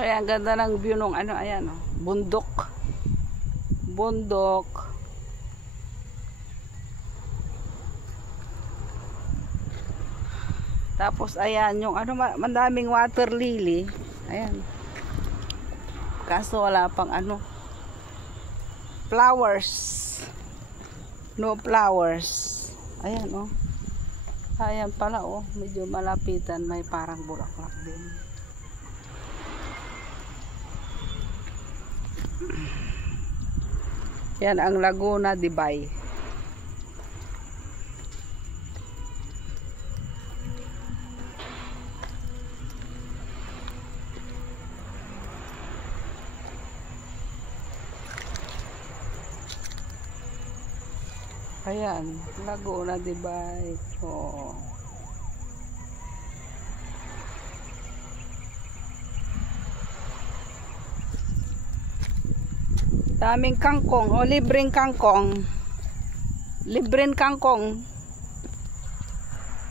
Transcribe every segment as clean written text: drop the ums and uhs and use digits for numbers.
Kaya ang ganda ng view nung ano, ayan, oh, bundok. Bundok. Tapos ayan yung ano, mandaming water lily. Ayan. Kaso wala pang ano, flowers. No flowers. Ayan, oh. Ayan pala, oh, medyo malapitan, may parang bulaklak din. Yan ang Laguna de Bay. Ayan, Laguna de Bay. Oh. Daming kangkong, o libreng kangkong. Libreng kangkong.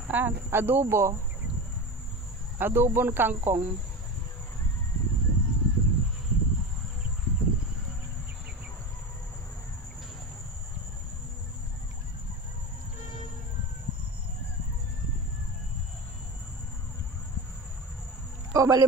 Ah, adobo. Adobon kangkong. O bali